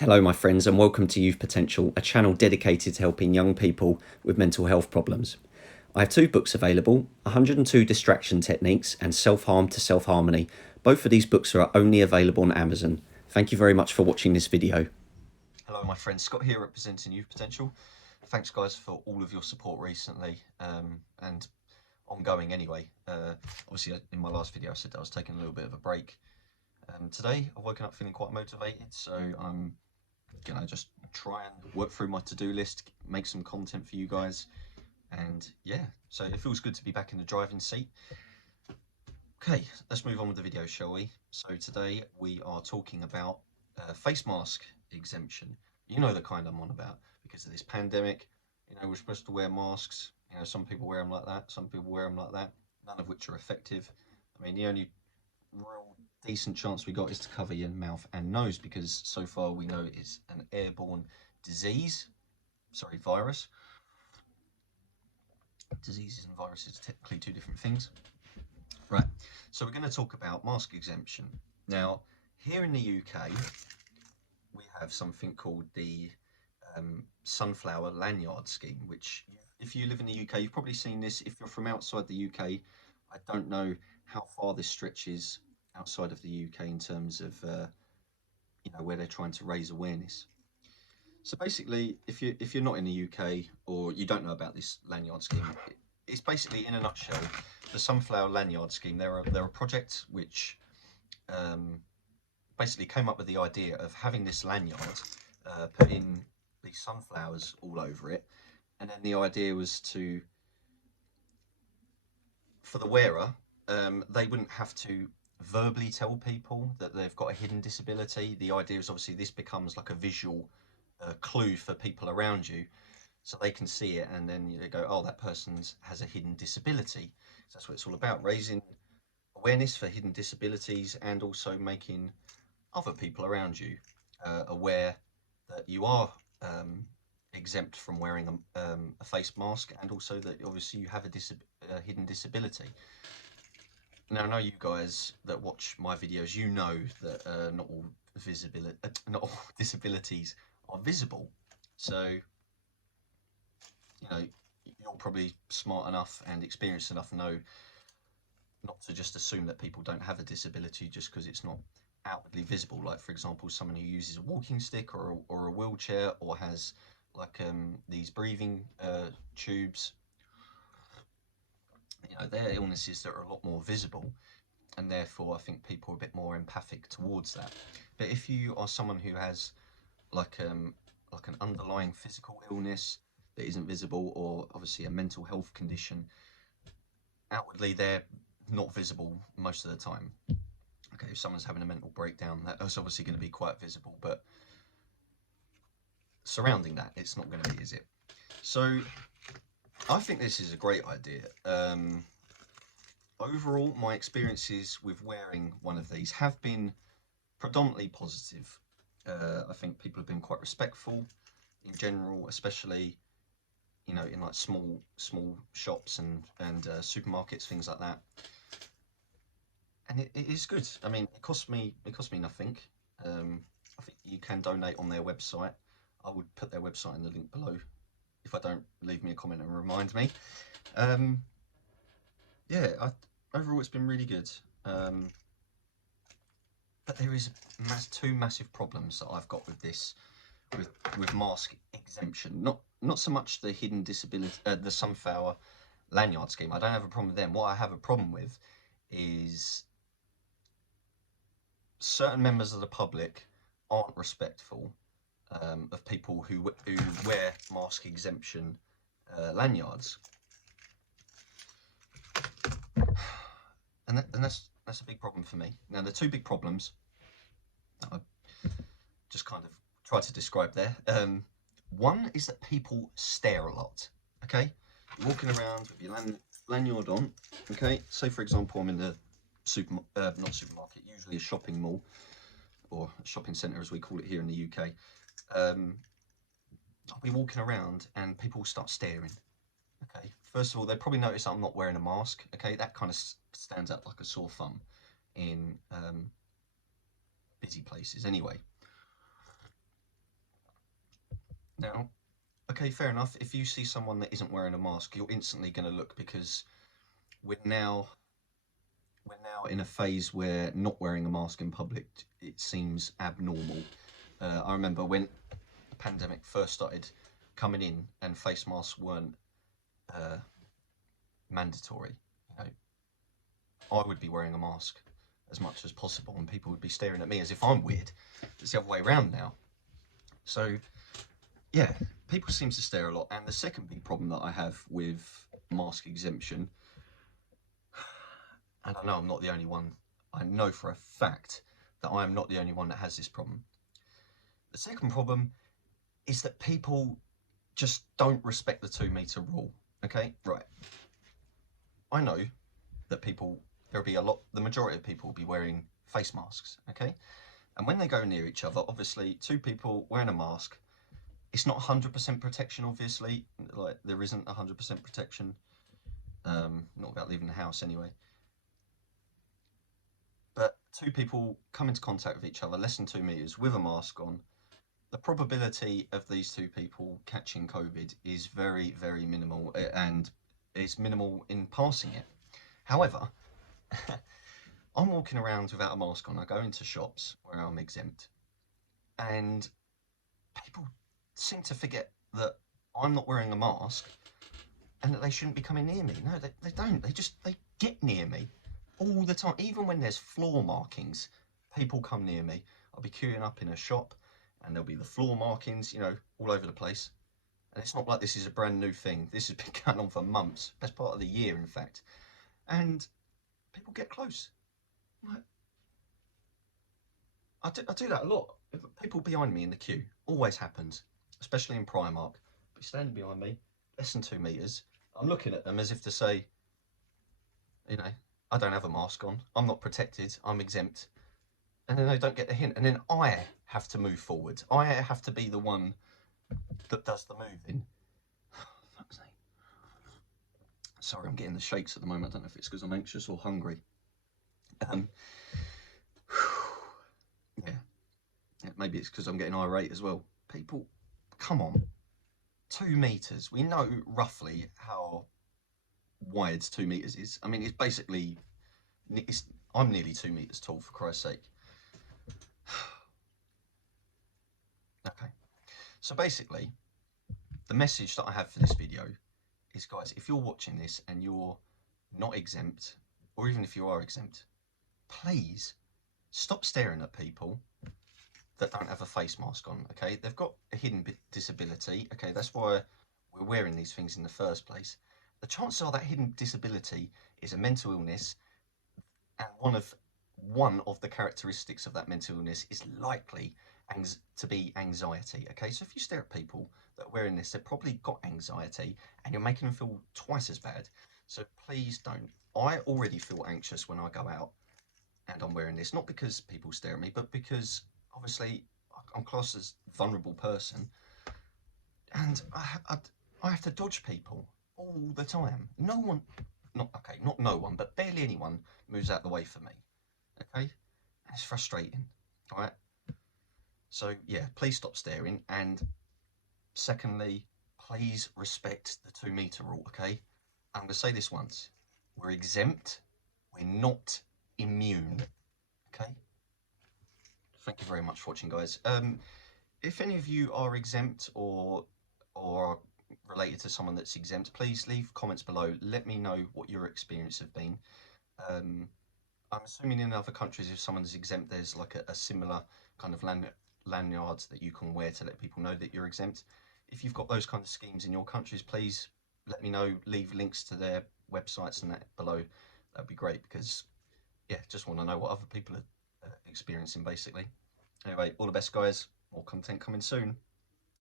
Hello, my friends, and welcome to Youth Potential, a channel dedicated to helping young people with mental health problems. I have two books available, 102 Distraction Techniques and Self-Harm to Self-Harmony. Both of these books are only available on Amazon. Thank you very much for watching this video. Hello, my friend Scott here representing Youth Potential. Thanks, guys, for all of your support recently and ongoing anyway. Obviously, in my last video, I said that I was taking a little bit of a break. Today, I've woken up feeling quite motivated, so I'm gonna just try and work through my to-do list, make some content for you guys, and yeah, so it feels good to be back in the driving seat. Okay, let's move on with the video, shall we? So today we are talking about face mask exemption. You know the kind I'm on about because of this pandemic. You know, we're supposed to wear masks. You know, some people wear them like that, some people wear them like that, none of which are effective. I mean, the only real decent chance we got is to cover your mouth and nose because so far we know it's an airborne disease. Sorry, virus. Diseases and viruses are technically two different things. Right, so we're going to talk about mask exemption. Now, here in the UK, we have something called the Sunflower Lanyard Scheme, which, if you live in the UK, you've probably seen this. If you're from outside the UK, I don't know how far this stretches outside of the UK in terms of, where they're trying to raise awareness. So basically, if you're not in the UK or you don't know about this lanyard scheme, it's basically, in a nutshell, the Sunflower Lanyard Scheme. They're a project which basically came up with the idea of having this lanyard put in these sunflowers all over it, and then the idea was to, for the wearer, they wouldn't have to verbally tell people that they've got a hidden disability. The idea is obviously this becomes like a visual clue for people around you, so they can see it and then you go, oh, that person has a hidden disability. So that's what it's all about, raising awareness for hidden disabilities and also making other people around you aware that you are exempt from wearing a face mask, and also that obviously you have a hidden disability. Now, I know you guys that watch my videos, you know that not all disabilities are visible. So, you know, you're probably smart enough and experienced enough to know not to just assume that people don't have a disability just because it's not outwardly visible. Like, for example, someone who uses a walking stick or a wheelchair, or has like these breathing tubes. You know, they're illnesses that are a lot more visible, and therefore I think people are a bit more empathic towards that. But if you are someone who has like an underlying physical illness that isn't visible, or obviously a mental health condition, outwardly they're not visible most of the time. Okay, if someone's having a mental breakdown, that's obviously going to be quite visible, but surrounding that, it's not going to be, is it? So I think this is a great idea. Overall, my experiences with wearing one of these have been predominantly positive. I think people have been quite respectful in general, especially, you know, in like small shops and supermarkets, things like that. And it is good. I mean, it cost me nothing. I think you can donate on their website. I would put their website in the link below. If I don't, leave me a comment and remind me. Um, yeah, overall it's been really good. But there is two massive problems that I've got with this, with mask exemption. Not so much the hidden disability, the Sunflower Lanyard Scheme. I don't have a problem with them. What I have a problem with is certain members of the public aren't respectful of people who wear mask exemption lanyards, and that's a big problem for me. Now, the two big problems that I just kind of tried to describe there. One is that people stare a lot. Okay, you're walking around with your lanyard on. Okay, say for example I'm in the not supermarket, usually a shopping mall or a shopping centre as we call it here in the UK. I'll be walking around and people start staring. Okay, first of all, they probably notice I'm not wearing a mask. Okay, that kind of stands out like a sore thumb in busy places anyway. Now, okay, fair enough. If you see someone that isn't wearing a mask, you're instantly going to look, because we're now we're now in a phase where not wearing a mask in public, it seems abnormal. I remember when the pandemic first started coming in and face masks weren't uh, mandatory. You know, I would be wearing a mask as much as possible, and people would be staring at me as if I'm weird. It's the other way around now. So yeah, people seem to stare a lot. And the second big problem that I have with mask exemption, and I know I'm not the only one, I know for a fact that I am not the only one that has this problem. The second problem is that people just don't respect the 2 meter rule. Okay, right. I know that there'll be the majority of people will be wearing face masks. Okay, and when they go near each other, obviously, two people wearing a mask, it's not 100% protection, obviously. Like, there isn't 100% protection. Not without leaving the house anyway. But two people come into contact with each other less than 2 meters with a mask on, the probability of these two people catching COVID is very, very minimal, and it's minimal in passing it. However, I'm walking around without a mask on. I go into shops where I'm exempt, and people seem to forget that I'm not wearing a mask and that they shouldn't be coming near me. No, they don't. They get near me all the time. Even when there's floor markings, people come near me. I'll be queuing up in a shop and there'll be the floor markings, all over the place. And it's not like this is a brand new thing. This has been going on for months, best part of the year, in fact. And people get close. Like, I do that a lot. People behind me in the queue, always happens, especially in Primark. Be standing behind me, less than 2 meters. I'm looking at them as if to say, you know, I don't have a mask on. I'm not protected. I'm exempt. And then they don't get the hint. And then I have to move forward. I have to be the one that does the moving. Fuck's sake. Sorry, I'm getting the shakes at the moment. I don't know if it's because I'm anxious or hungry. Um, yeah. Yeah, maybe it's because I'm getting irate as well. People, come on. 2 meters. We know roughly how wide 2 meters is. I mean, it's basically, I'm nearly 2 meters tall, for Christ's sake. Okay. So basically, the message that I have for this video is, guys, if you're watching this and you're not exempt, or even if you are exempt, please stop staring at people that don't have a face mask on. Okay, they've got a hidden disability. Okay, that's why we're wearing these things in the first place. The chances are that hidden disability is a mental illness, and one of the characteristics of that mental illness is likely to be anxiety. Okay, so if you stare at people that are wearing this, they've probably got anxiety, and you're making them feel twice as bad. So please don't. I already feel anxious when I go out and I'm wearing this, not because people stare at me, but because obviously I'm classed as a vulnerable person, and I have to dodge people all the time. No one, not okay, not no one, but barely anyone moves out the way for me. Okay, and it's frustrating. All right. So yeah, please stop staring, and secondly, please respect the 2 meter rule. Okay, I'm gonna say this once: we're exempt. We're not immune. Okay. Thank you very much for watching, guys. If any of you are exempt or related to someone that's exempt, please leave comments below. Let me know what your experience have been. I'm assuming in other countries, if someone is exempt, there's like a similar kind of lanyards that you can wear to let people know that you're exempt. If you've got those kind of schemes in your countries, please let me know. Leave links to their websites and that below. That'd be great, because yeah, just want to know what other people are experiencing, basically. Anyway, all the best, guys. More content coming soon.